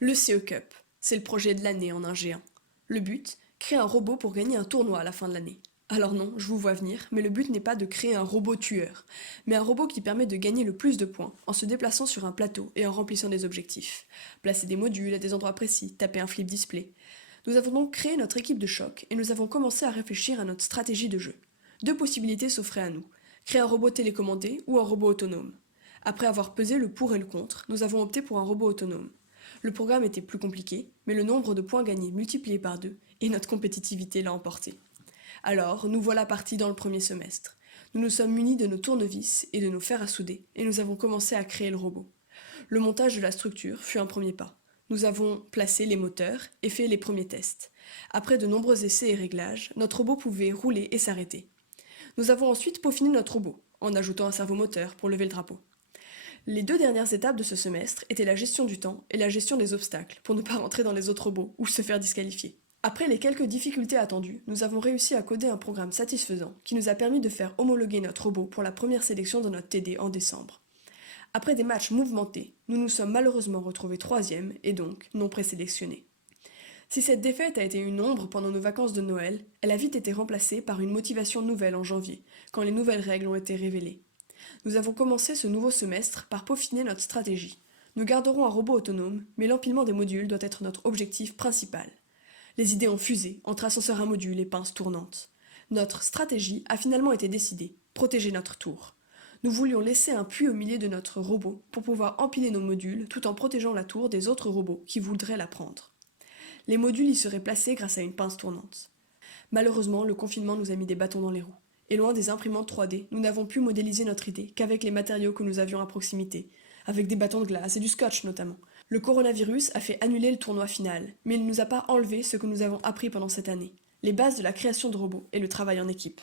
Le CE Cup, c'est le projet de l'année en un G1. Le but, créer un robot pour gagner un tournoi à la fin de l'année. Alors non, je vous vois venir, mais le but n'est pas de créer un robot tueur, mais un robot qui permet de gagner le plus de points en se déplaçant sur un plateau et en remplissant des objectifs. Placer des modules à des endroits précis, taper un flip display. Nous avons donc créé notre équipe de choc et nous avons commencé à réfléchir à notre stratégie de jeu. Deux possibilités s'offraient à nous, créer un robot télécommandé ou un robot autonome. Après avoir pesé le pour et le contre, nous avons opté pour un robot autonome. Le programme était plus compliqué, mais le nombre de points gagnés multiplié par deux, et notre compétitivité l'a emporté. Alors, nous voilà partis dans le premier semestre. Nous nous sommes munis de nos tournevis et de nos fers à souder, et nous avons commencé à créer le robot. Le montage de la structure fut un premier pas. Nous avons placé les moteurs et fait les premiers tests. Après de nombreux essais et réglages, notre robot pouvait rouler et s'arrêter. Nous avons ensuite peaufiné notre robot, en ajoutant un servomoteur pour lever le drapeau. Les deux dernières étapes de ce semestre étaient la gestion du temps et la gestion des obstacles, pour ne pas rentrer dans les autres robots ou se faire disqualifier. Après les quelques difficultés attendues, nous avons réussi à coder un programme satisfaisant qui nous a permis de faire homologuer notre robot pour la première sélection de notre TD en décembre. Après des matchs mouvementés, nous nous sommes malheureusement retrouvés troisième et donc non présélectionnés. Si cette défaite a été une ombre pendant nos vacances de Noël, elle a vite été remplacée par une motivation nouvelle en janvier, quand les nouvelles règles ont été révélées. Nous avons commencé ce nouveau semestre par peaufiner notre stratégie. Nous garderons un robot autonome, mais l'empilement des modules doit être notre objectif principal. Les idées ont fusé entre ascenseur à modules et pinces tournantes. Notre stratégie a finalement été décidée, protéger notre tour. Nous voulions laisser un puits au milieu de notre robot pour pouvoir empiler nos modules tout en protégeant la tour des autres robots qui voudraient la prendre. Les modules y seraient placés grâce à une pince tournante. Malheureusement, le confinement nous a mis des bâtons dans les roues. Et loin des imprimantes 3D, nous n'avons pu modéliser notre idée qu'avec les matériaux que nous avions à proximité, avec des bâtons de glace et du scotch notamment. Le coronavirus a fait annuler le tournoi final, mais il ne nous a pas enlevé ce que nous avons appris pendant cette année, les bases de la création de robots et le travail en équipe.